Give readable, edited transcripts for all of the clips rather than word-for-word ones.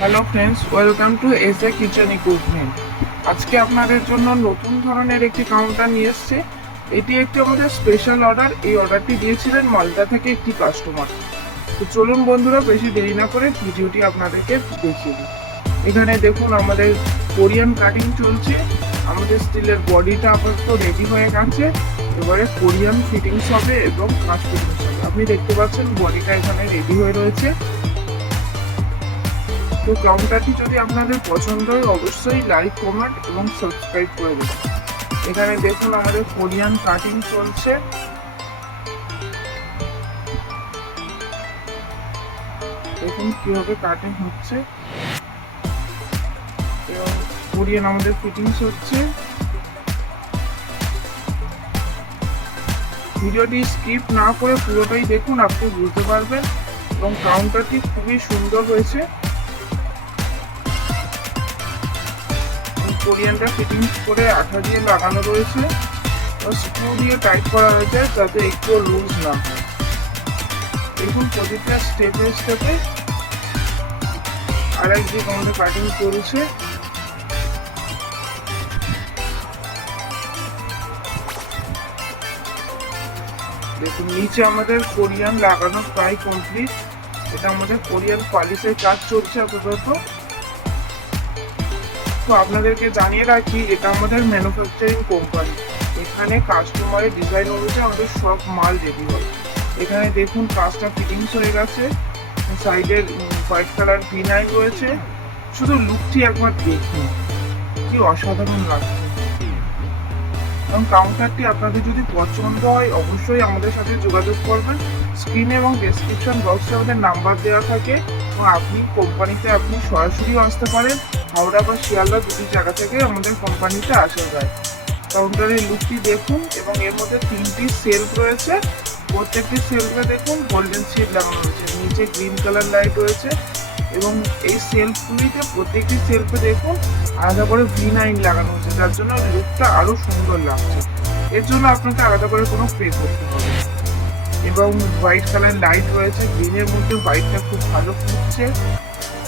Hello friends, welcome to SA kitchen equipment. আজকে আপনাদের জন্য নতুন ধরনের একটি কাউন্টার নিয়ে এসেছে। এটি একটি আমাদের স্পেশাল অর্ডার। এই অর্ডারটি দিয়েছিলেন মালদা থেকে একটি কাস্টমার। তো চলুন বন্ধুরা, বেশি দেরি না করে ভিডিওটি আপনাদেরকে দেখিয়ে দিই। এখানে দেখুন আমাদের কোরিয়ান কাটিং চলছে। আমাদের স্টিলের বডিটা আপাতত রেডি হয়ে গেছে। এবারে কোরিয়ান ফিটিংস হবে এবং কাজ ফিটিংস হবে। আপনি দেখতে পাচ্ছেন বডিটা এখানে রেডি হয়ে রয়েছে। তো কাউন্টারটি যদি আপনাদের পছন্দ হয় অবশ্যই লাইক, কমেন্ট এবং সাবস্ক্রাইব করে দেবেন। এখানে দেখুন আমাদের কোরিয়ান কাটিং চলছে। দেখুন কিভাবে কাটিং হচ্ছে এবং কোরিয়ান আমাদের ফিটিংস হচ্ছে। ভিডিওটি স্কিপ না করে পুরোটাই দেখুন, আপনি বুঝতে পারবেন। এবং কাউন্টারটি খুবই সুন্দর হয়েছে। কোরিয়ানটা ফিটিংস করে আঠা দিয়ে লাগানো রয়েছে, স্ক্রু দিয়ে টাইট করা হয়েছে যাতে একটু লুজ না হয়। দেখুন প্রতিটা স্টেপে স্টেপে আর একদিক আমাদের কাটিং করেছে। দেখুন নিচে আমাদের কোরিয়ান লাগানো প্রায় কমপ্লিট। এটা আমাদের কোরিয়ান পলিশের কাজ চলছে আপাতত। তো আপনাদেরকে জানিয়ে রাখি, এটা আমাদের ম্যানুফ্যাকচারিং কোম্পানি। এখানে কাস্টমারের ডিজাইন অনুযায়ী আমাদের সব মাল রেডি হয়। এখানে দেখুন কাজটা ফিটিংস হয়ে গেছে। সাইডের হোয়াইট কালার ভিনাইল রয়েছে। শুধু লুকটি একবার দেখুন, কি অসাধারণ লাগছে। এবং কাউন্টারটি আপনাদের যদি পছন্দ হয় অবশ্যই আমাদের সাথে যোগাযোগ করবেন। স্ক্রিনে এবং ডেসক্রিপশন বক্সে আমাদের নাম্বার দেওয়া থাকে এবং আপনি কোম্পানিতে সরাসরিও আসতে পারেন। হাওড়া বা শিয়ালদা দুটি জায়গা থেকে আমাদের কোম্পানিতে আসা যায়। কাউন্টারের লুকটি দেখুন এবং এর মধ্যে 3টি সেলফ রয়েছে। প্রত্যেকটি সেলফে দেখুন গোল্ডেন শিট লাগানো রয়েছে, নিচে গ্রিন কালার লাইট রয়েছে এবং এই সেলফগুলিতে প্রত্যেকটি সেলফে দেখুন আলাদা করে ভিনাইল লাগানো হয়েছে, যার জন্য লুকটা আরো সুন্দর লাগছে। এর জন্য আপনাকে আলাদা করে কোনো পে করতে হবে। এবং হোয়াইট কালার লাইট রয়েছে, গ্রিনের মধ্যে হোয়াইটটা খুব ভালো ফুটছে।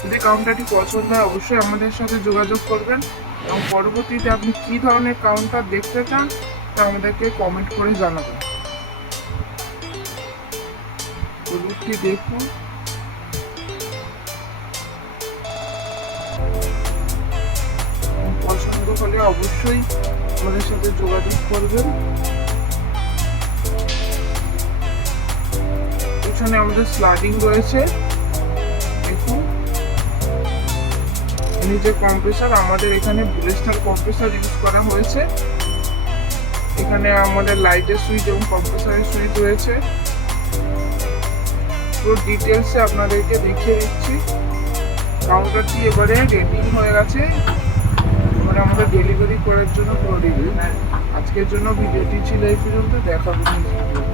যদি কাউন্টারটি পছন্দ হয় অবশ্যই আমাদের সাথে যোগাযোগ করবেন এবং পরবর্তীতে আপনি কি ধরনের কাউন্টার দেখতে চান তা আমাদেরকে কমেন্ট করে জানাবেন। লুকটি দেখুন। পছন্দ হলে অবশ্যই আমাদের সাথে যোগাযোগ করবেন। এখানে আমাদের স্লাইডিং রয়েছে। দেখুন নিচে কম্প্রেসার, আমাদের এখানে বুলেস্টার কম্প্রেসার ইউজ করা হয়েছে। এখানে আমাদের লাইটের সুইচ এবং কম্প্রেসারের সুইচ রয়েছে। পুরো ডিটেলসে আপনাদেরকে দেখিয়ে দিচ্ছি। কাউন্টারটি এবারে রেডি হয়ে গেছে, মানে আমাদের ডেলিভারি করার জন্য পুরো রেডি। আজকের জন্য ভিডিওটি ছিল এই পর্যন্ত। দেখা হবে।